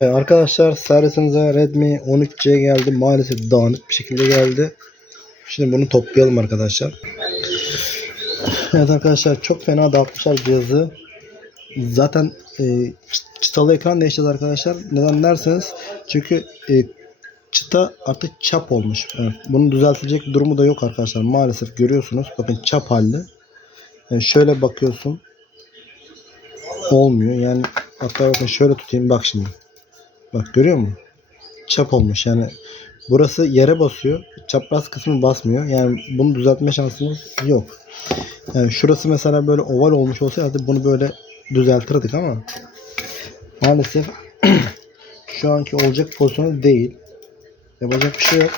Ee, Arkadaşlar servisimize Redmi 13C geldi. Maalesef dağınık bir şekilde geldi. Şimdi bunu toplayalım arkadaşlar. Evet arkadaşlar çok fena dağıtmışlar cihazı. Zaten e, çı- çıtalı ekran değişeceğiz arkadaşlar. Neden derseniz çünkü e, çıta artık çap olmuş. Evet, bunu düzeltilecek durumu da yok arkadaşlar. Maalesef görüyorsunuz. Bakın çap halde. Yani şöyle bakıyorsun. Olmuyor. Yani hatta bakın şöyle tutayım bak şimdi. Bak görüyor musun? Çap olmuş. Yani burası yere basıyor. Çapraz kısmı basmıyor. Yani bunu düzeltme şansımız yok. Yani şurası mesela böyle oval olmuş olsaydı bunu böyle düzeltirdik ama maalesef şu anki olacak pozisyonu değil. Yapacak bir şey yok.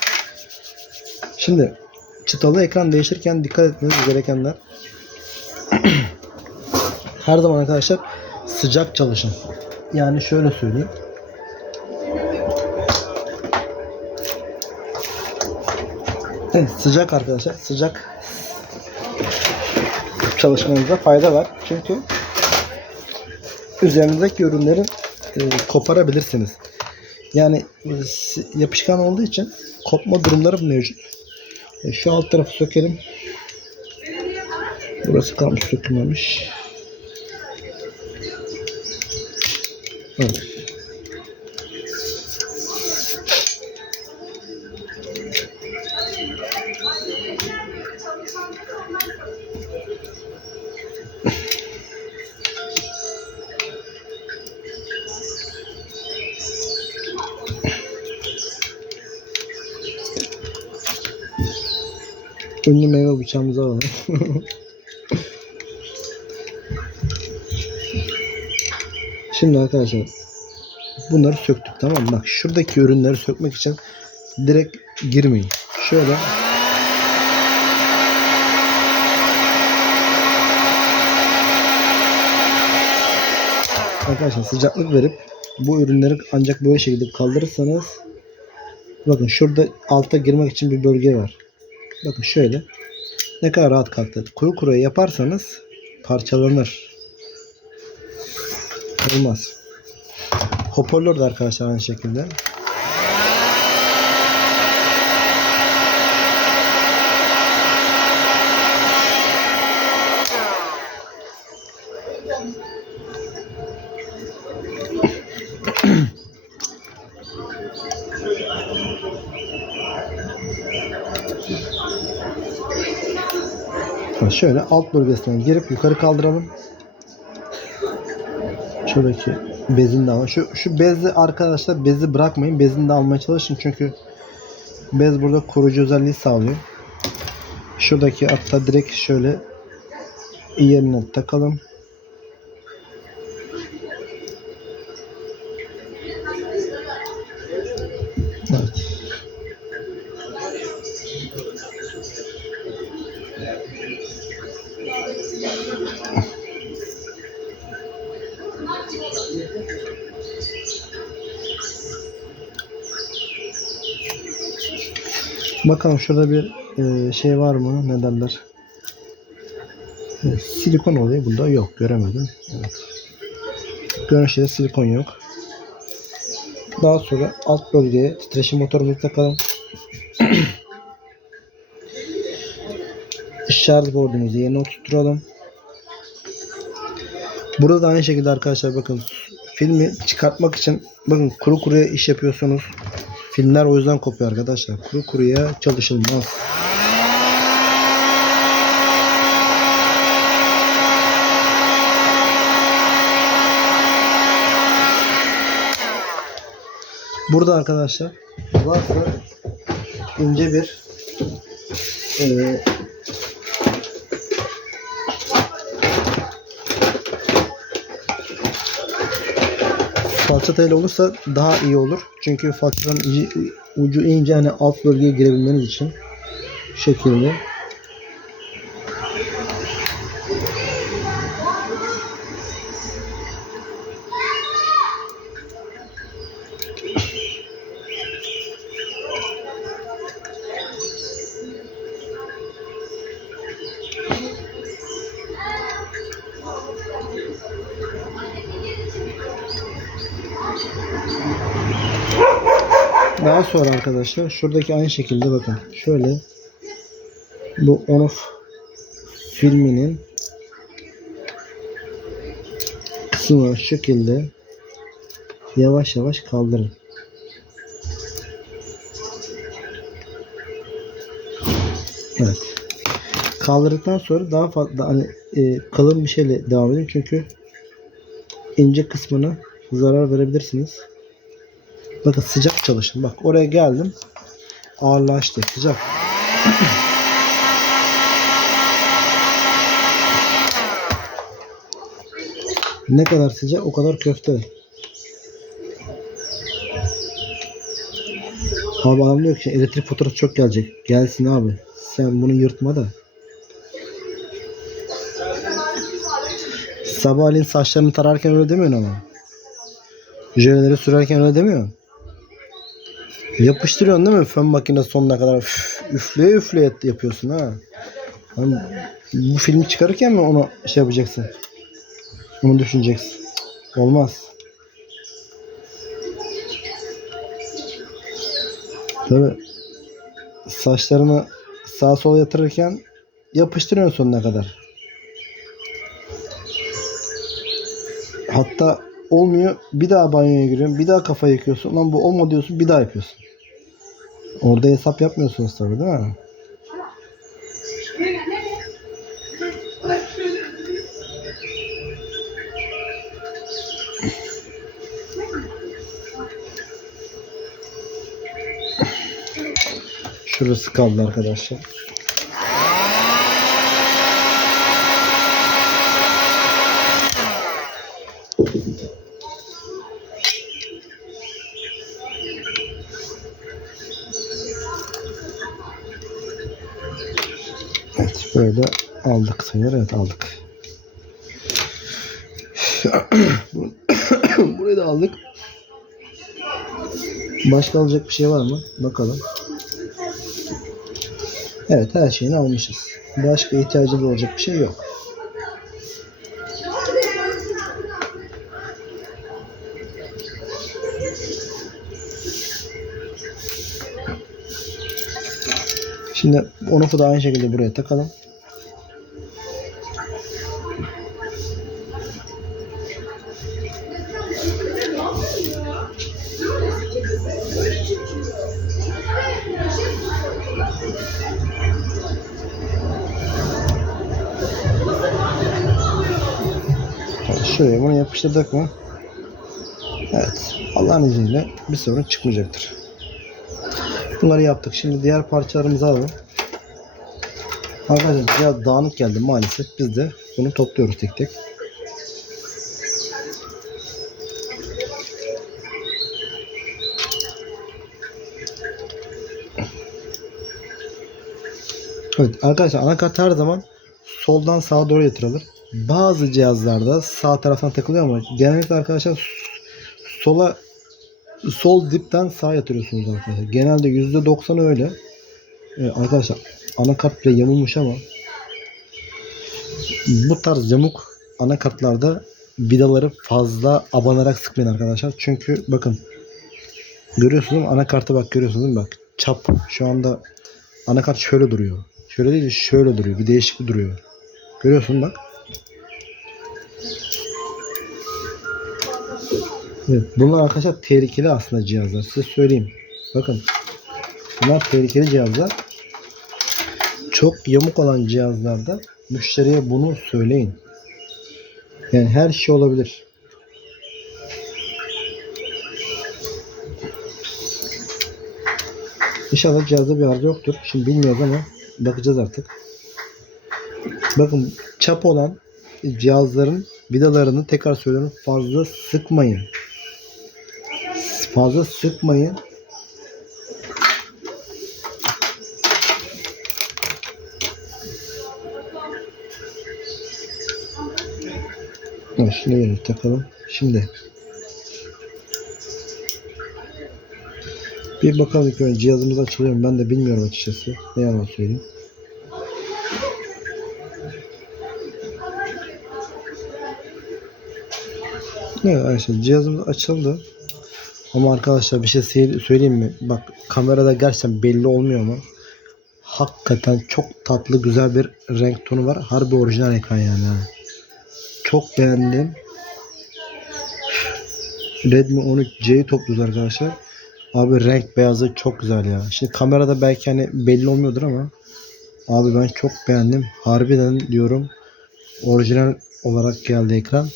Şimdi çıtalı ekran değişirken dikkat etmeniz gerekenler her zaman arkadaşlar sıcak çalışın. Yani şöyle söyleyeyim. Sıcak arkadaşlar. Sıcak çalışmanıza fayda var. Çünkü üzerinizdeki ürünlerin e, koparabilirsiniz. Yani e, yapışkan olduğu için kopma durumları mevcut. E, şu alt tarafı sökelim. Burası kalmış sökülmemiş. Evet. Ünlü meyve bıçağımızı alalım. Şimdi arkadaşlar bunları söktük tamam mı? Bak şuradaki ürünleri sökmek için direkt girmeyin. Şöyle Arkadaşlar sıcaklık verip bu ürünleri ancak böyle şekilde kaldırırsanız bakın şurada alta girmek için bir bölge var. Bakın şöyle ne kadar rahat kalktı. Kuru kuruya yaparsanız parçalanır. Olmaz. Hoparlör de arkadaşlar aynı şekilde. Şöyle alt bölgesinden girip yukarı kaldıralım. Şuradaki bezini de. Şu, şu bezi arkadaşlar bezi bırakmayın. Bezini de almaya çalışın çünkü bez burada koruyucu özelliği sağlıyor. Şuradaki hatta direkt şöyle yerine takalım. Bakalım şurada bir e, şey var mı? Ne derler? E, silikon oluyor. Bunda yok. Göremedim. Evet. Görünüşte silikon yok. Daha sonra alt bölgeye titreşim motorumuzu takalım. Şarj bordumuzu yerine oturtturalım. Burada da aynı şekilde arkadaşlar bakın filmi çıkartmak için bakın kuru kuruya iş yapıyorsunuz. Filmler o yüzden kopuyor arkadaşlar. Kuru kuruya çalışılmaz. Burada arkadaşlar varsa ince bir e, falçata ile olursa daha iyi olur. Çünkü falçatanın ucu ince hani alt bölgeye girebilmeniz için şekilde. Sonra arkadaşlar şuradaki aynı şekilde bakın. Şöyle bu on filminin kısmını şu şekilde yavaş yavaş kaldırın. Evet. Kaldırdıktan sonra daha fazla hani e, kalın bir şeyle devam edin çünkü ince kısmına zarar verebilirsiniz. Bakın sıcak çalışın. Bak oraya geldim. Ağırlaştı. Sıcak. ne kadar sıcak o kadar köfte. Abi adam diyor ki elektrik faturası çok gelecek. Gelsin abi. Sen bunu yırtma da. Sabahleyin saçlarını tararken öyle demiyorsun ama. Jöleleri sürerken öyle demiyorsun. Yapıştırıyorsun değil mi? Fön makinesi sonuna kadar üf, üfleye üfleye yapıyorsun ha. Hani bu filmi çıkarırken mi onu şey yapacaksın? Onu düşüneceksin. Olmaz. Tabi saçlarını sağa sola yatırırken yapıştırıyorsun sonuna kadar. Hatta olmuyor bir daha banyoya giriyorsun bir daha kafa yıkıyorsun lan bu olma diyorsun bir daha yapıyorsun. Orada hesap yapmıyorsunuz tabi değil mi? Şurası kaldı arkadaşlar. Evet böyle aldık sayılır. Evet aldık. Burayı da aldık. Başka alacak bir şey var mı? Bakalım. Evet her şeyini almışız. Başka ihtiyacımız olacak bir şey yok. Şimdi onu da aynı şekilde buraya takalım. Şuraya bunu yapıştırdık mı? Evet. Allah'ın izniyle bir sorun çıkmayacaktır. Bunları yaptık. Şimdi diğer parçalarımızı alalım. Arkadaşlar biraz dağınık geldi maalesef. Biz de bunu topluyoruz tek tek. Evet arkadaşlar anakart her zaman soldan sağa doğru yatırılır. Bazı cihazlarda sağ taraftan takılıyor ama genellikle arkadaşlar sola sol dipten sağa yatırıyorsunuz arkadaşlar. Genelde %90 öyle. Ee, arkadaşlar anakart bile yamulmuş ama bu tarz yamuk anakartlarda vidaları fazla abanarak sıkmayın arkadaşlar. Çünkü bakın görüyorsunuz değil mi? Anakartı bak görüyorsunuz değil mi? Bak çap şu anda anakart şöyle duruyor. Şöyle değil şöyle duruyor. Bir değişik duruyor. Görüyorsun bak. Evet, bunlar arkadaşlar tehlikeli aslında cihazlar. Size söyleyeyim. Bakın. Bunlar tehlikeli cihazlar. Çok yamuk olan cihazlarda müşteriye bunu söyleyin. Yani her şey olabilir. İnşallah cihazda bir arıza yoktur. Şimdi bilmiyoruz ama bakacağız artık. Bakın çap olan cihazların vidalarını tekrar söylüyorum fazla sıkmayın. Fazla sıkmayın. Evet, şunu takalım. Şimdi bir bakalım ilk önce cihazımız açılıyor mu? Ben de bilmiyorum açıkçası. Ne yalan söyleyeyim. Evet arkadaşlar cihazımız açıldı. Ama arkadaşlar bir şey söyle- söyleyeyim mi? Bak kamerada gerçekten belli olmuyor ama hakikaten çok tatlı güzel bir renk tonu var. Harbi orijinal ekran yani. Çok beğendim. Redmi 13C'yi topluyoruz arkadaşlar. Abi renk beyazı çok güzel ya. Şimdi kamerada belki hani belli olmuyordur ama abi ben çok beğendim. Harbiden diyorum orijinal olarak geldi ekran.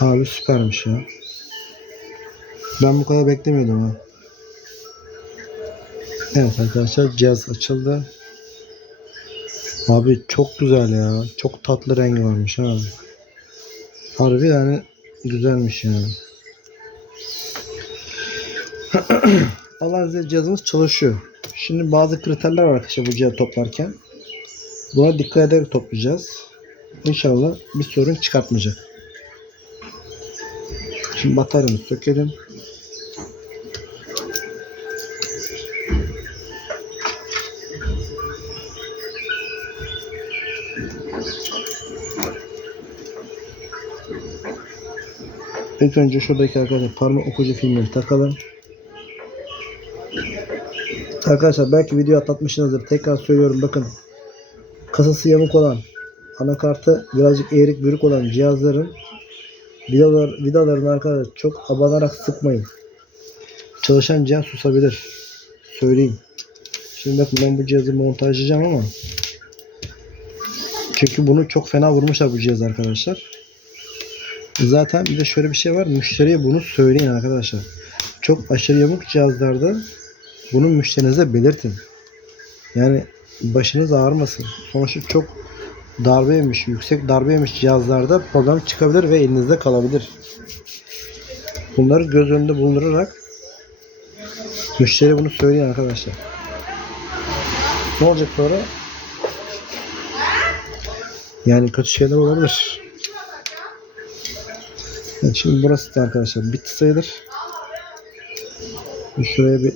Abi süpermiş ya. Ben bu kadar beklemiyordum ha. Evet arkadaşlar cihaz açıldı. Abi çok güzel ya. Çok tatlı rengi varmış ha. Harbi yani güzelmiş yani. Allah'ın izniyle cihazımız çalışıyor. Şimdi bazı kriterler var arkadaşlar bu cihazı toplarken. Buna dikkat ederek toplayacağız. İnşallah bir sorun çıkartmayacak. Şimdi bataryamızı sökelim. İlk önce şuradaki arkadaşlar parmak okuyucu filmleri takalım. Arkadaşlar belki video atlatmışsınızdır. Tekrar söylüyorum bakın. Kasası yamuk olan, anakartı birazcık eğrik bürük olan cihazların vidalar, vidalarını arkadaşlar çok abanarak sıkmayın. Çalışan cihaz susabilir. Söyleyeyim. Şimdi bakın ben bu cihazı montajlayacağım ama çünkü bunu çok fena vurmuşlar bu cihaz arkadaşlar. Zaten bir de şöyle bir şey var. Müşteriye bunu söyleyin arkadaşlar. Çok aşırı yamuk cihazlarda bunu müşterinize belirtin. Yani başınız ağrımasın. Sonuçta çok darbe yemiş, yüksek darbe yemiş cihazlarda problem çıkabilir ve elinizde kalabilir. Bunları göz önünde bulundurarak müşteriye bunu söyleyin arkadaşlar. Ne olacak sonra? Yani kötü şeyler olabilir. Evet, şimdi burası da arkadaşlar bitti sayılır. Şuraya bir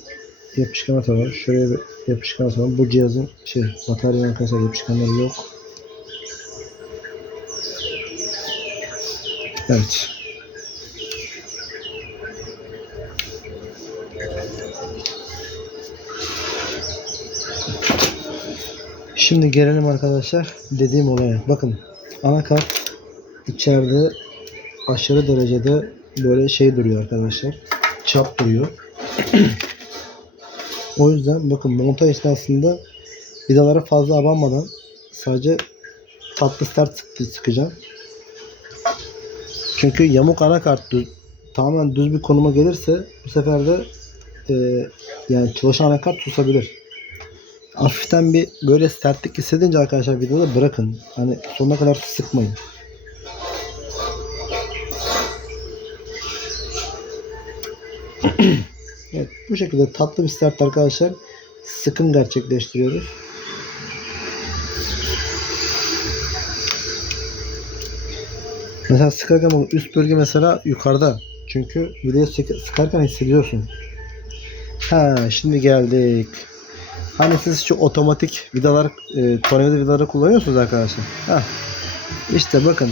yapışkan atalım. Şuraya bir yapışkan atalım. Bu cihazın şey batarya arkadaşlar yapışkanları yok. Evet. Şimdi gelelim arkadaşlar dediğim olaya. Bakın anakart içeride aşırı derecede böyle şey duruyor arkadaşlar. Çap duruyor. o yüzden bakın montaj esnasında vidalara fazla abanmadan sadece tatlı sert sık- sıkacağım. Çünkü yamuk anakart düz, tamamen düz bir konuma gelirse bu sefer de e, yani çalışan anakart susabilir. Hafiften bir böyle sertlik hissedince arkadaşlar videoda bırakın. Hani sonuna kadar sıkmayın. Evet, bu şekilde tatlı bir start arkadaşlar sıkım gerçekleştiriyoruz. Mesela sıkarken bu üst bölge mesela yukarıda. Çünkü videoyu sık- sıkarken hissediyorsun. Ha şimdi geldik. Hani siz şu otomatik vidalar, e, tornavida vidaları kullanıyorsunuz arkadaşlar. Ha. İşte bakın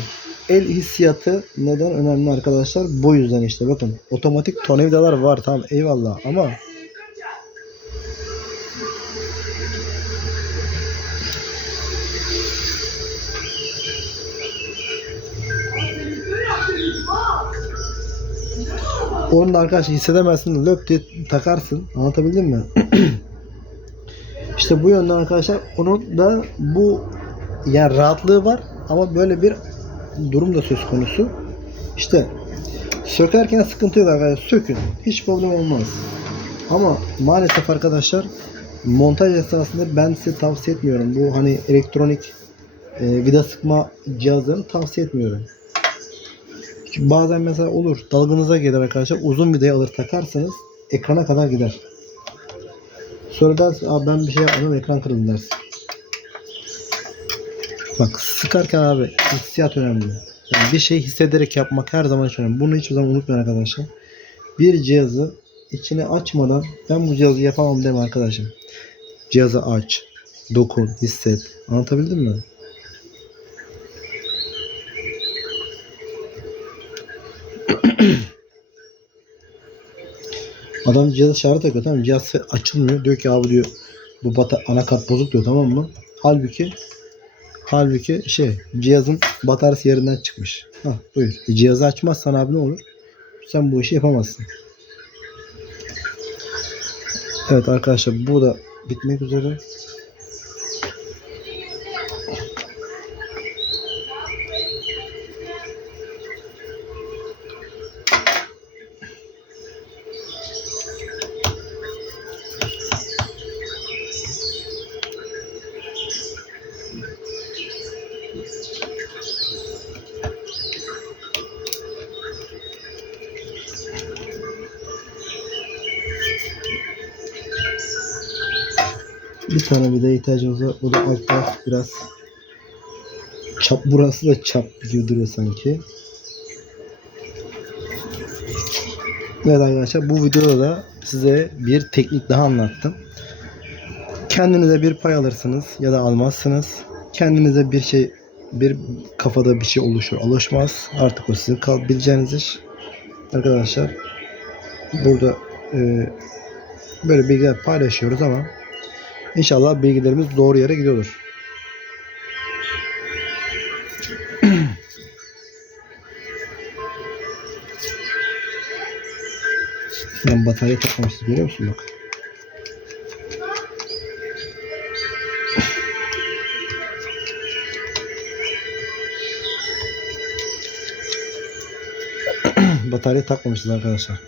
el hissiyatı neden önemli arkadaşlar? Bu yüzden işte bakın otomatik tornavidalar var tamam eyvallah ama onu da arkadaşlar hissedemezsin löp diye takarsın anlatabildim mi? işte bu yönden arkadaşlar onun da bu yani rahatlığı var ama böyle bir durum da söz konusu. İşte sökerken sıkıntı yok arkadaşlar. Sökün. Hiç problem olmaz. Ama maalesef arkadaşlar montaj esnasında ben size tavsiye etmiyorum. Bu hani elektronik e, vida sıkma cihazlarını tavsiye etmiyorum. Çünkü bazen mesela olur dalgınıza gelir arkadaşlar uzun vidayı alır takarsanız ekrana kadar gider. Sonra dersin "Aa, ben bir şey yapmadım ekran kırıldı dersin. Bak sıkarken abi hissiyat önemli. Yani bir şey hissederek yapmak her zaman önemli. Bunu hiçbir zaman unutmayın arkadaşlar. Bir cihazı içine açmadan ben bu cihazı yapamam deme arkadaşım. Cihazı aç, dokun, hisset. Anlatabildim mi? Adam cihazı şarjı takıyor tamam mı? Cihaz açılmıyor. Diyor ki abi diyor bu bata anakart bozuk diyor tamam mı? Halbuki halbuki şey cihazın bataryası yerinden çıkmış. Ha buyur. E, cihazı açmazsan abi ne olur? Sen bu işi yapamazsın. Evet arkadaşlar bu da bitmek üzere. Bir tane vida ihtiyacımız var. O da alt taraf biraz çap burası da çap gibi duruyor sanki. Evet arkadaşlar bu videoda da size bir teknik daha anlattım. Kendinize bir pay alırsınız ya da almazsınız. Kendinize bir şey bir kafada bir şey oluşur oluşmaz. Artık o sizin kal bileceğiniz iş. Arkadaşlar burada e, böyle bilgiler paylaşıyoruz ama İnşallah bilgilerimiz doğru yere gidiyordur. Ben batarya takmamışız görüyor musun bak. batarya takmamışız arkadaşlar.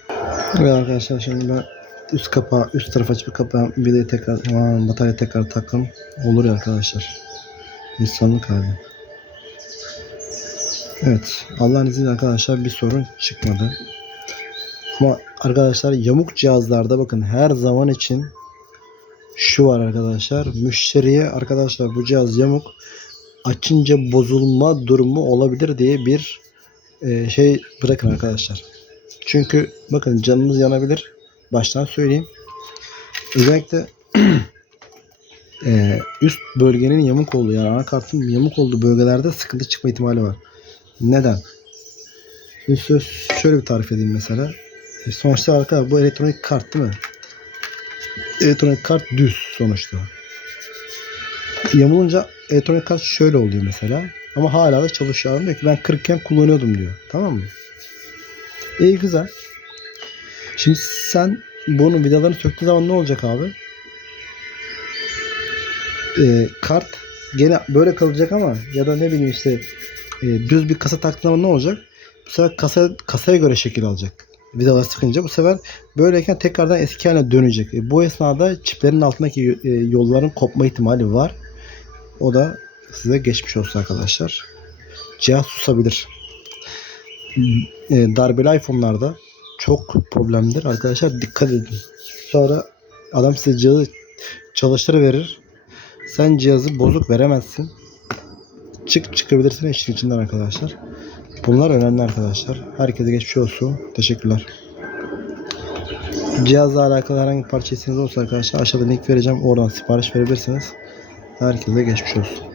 Evet arkadaşlar şimdi ben üst kapağı, üst tarafa açıp kapağı vidayı tekrar, aman, batarya tekrar taktım. Olur ya arkadaşlar. İnsanlık hali. Evet. Allah'ın izniyle arkadaşlar bir sorun çıkmadı. Ama arkadaşlar yamuk cihazlarda bakın her zaman için şu var arkadaşlar. Müşteriye arkadaşlar bu cihaz yamuk açınca bozulma durumu olabilir diye bir e, şey bırakın arkadaşlar. Çünkü bakın canınız yanabilir baştan söyleyeyim. Özellikle e, üst bölgenin yamuk olduğu yani anakartın yamuk olduğu bölgelerde sıkıntı çıkma ihtimali var. Neden? Şimdi şöyle bir tarif edeyim mesela. E, sonuçta arkadaşlar bu elektronik kart değil mi? Elektronik kart düz sonuçta. Yamulunca elektronik kart şöyle oluyor mesela. Ama hala da çalışıyor. Diyor ki ben kırıkken kullanıyordum diyor. Tamam mı? İyi güzel. Şimdi sen bunun vidalarını söktüğün zaman ne olacak abi? Ee, kart gene böyle kalacak ama ya da ne bileyim işte e, düz bir kasa taktığın zaman ne olacak? Bu sefer kasa, kasaya göre şekil alacak. Vidalar sıkınca bu sefer böyleyken tekrardan eski haline dönecek. E, bu esnada çiplerin altındaki e, yolların kopma ihtimali var. O da size geçmiş olsun arkadaşlar. Cihaz susabilir. E, darbeli iPhone'larda çok problemdir. Arkadaşlar dikkat edin. Sonra adam size cihazı çalıştırıverir. Sen cihazı bozuk veremezsin. Çık çıkabilirsin işin içinden arkadaşlar. Bunlar önemli arkadaşlar. Herkese geçmiş olsun. Teşekkürler. Cihazla alakalı herhangi bir parça isteğiniz olsa arkadaşlar aşağıda link vereceğim. Oradan sipariş verebilirsiniz. Herkese geçmiş olsun.